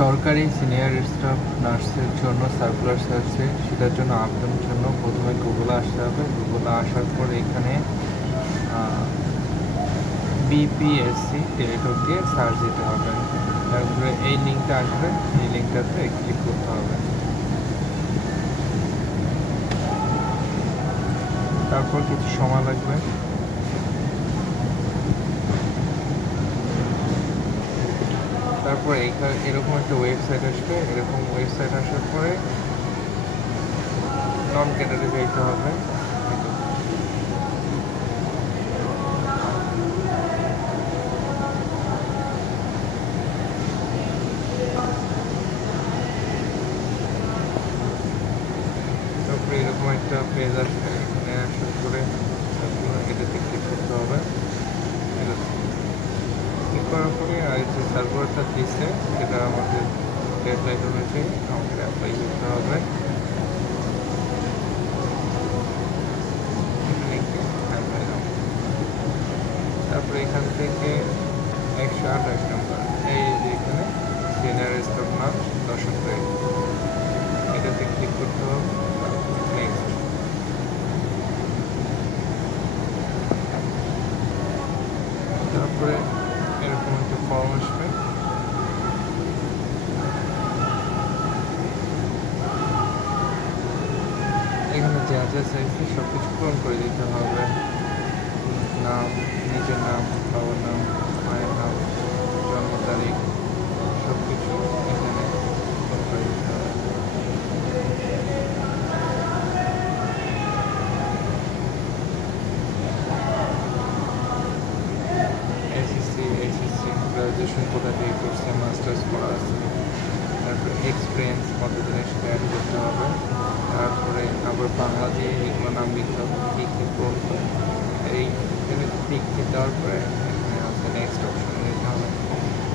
সরকারি senior staff নার্সের জন্য সার্কুলার আসছে সেটার জন্য আবেদনের জন্য প্রথমে গুগলে আসতে হবে। গুগলে আসার পর এখানে বিপিএসসি টেলিটক দিয়ে সার্চ দিতে হবে। তারপরে এই লিঙ্কটা আসবে। এই লিঙ্কটাতে ক্লিক করতে হবে। তারপর কিছু সময় লাগবে। তারপর এইখানে এরকম একটা ওয়েবসাইট আসবে, এরকম ওয়েবসাইট আসার পরে নন ক্যাটারে যাইতে হবে। এরকম একটা পেজ আসবে, এখানে আসার পরে এটাতে ক্লিক করতে হবে ক্লিক করার পরে আর যে সার্ভারটা দিচ্ছে সেটা আমাদের ডেডলাইন অনুযায়ী আমাদের অ্যাপ্লাই করতে হবে। তারপরে এখান থেকে একশো আঠাশ নম্বর। এই যে এখানে সিনিয়র স্টাফ নাম দর্শন করে এটাতে ক্লিক করতে হবে নেক্সট তারপরে এরকম একটা ফর্ম আসবে এখানে যা চাইছে সব কিছু পূরণ করে দিতে হবে। নাম, নিজের নাম, বাবার নাম, মায়ের নাম, জন্ম তারিখ সব কিছু এখানে পূরণ করে দিতে হবে। এসএসসি এসএসসি গ্রাজুয়েশন কোথা থেকে করছে মাস্টার্স করা আছে। তারপরে এক্সপিরিয়েন্স কত দিনের সেটা অ্যাড করতে হবে। তারপরে আবার বাংলা দিয়ে এগুলো নাম লিখতে হবে পূরণ এই ঠিক দেওয়ার পরে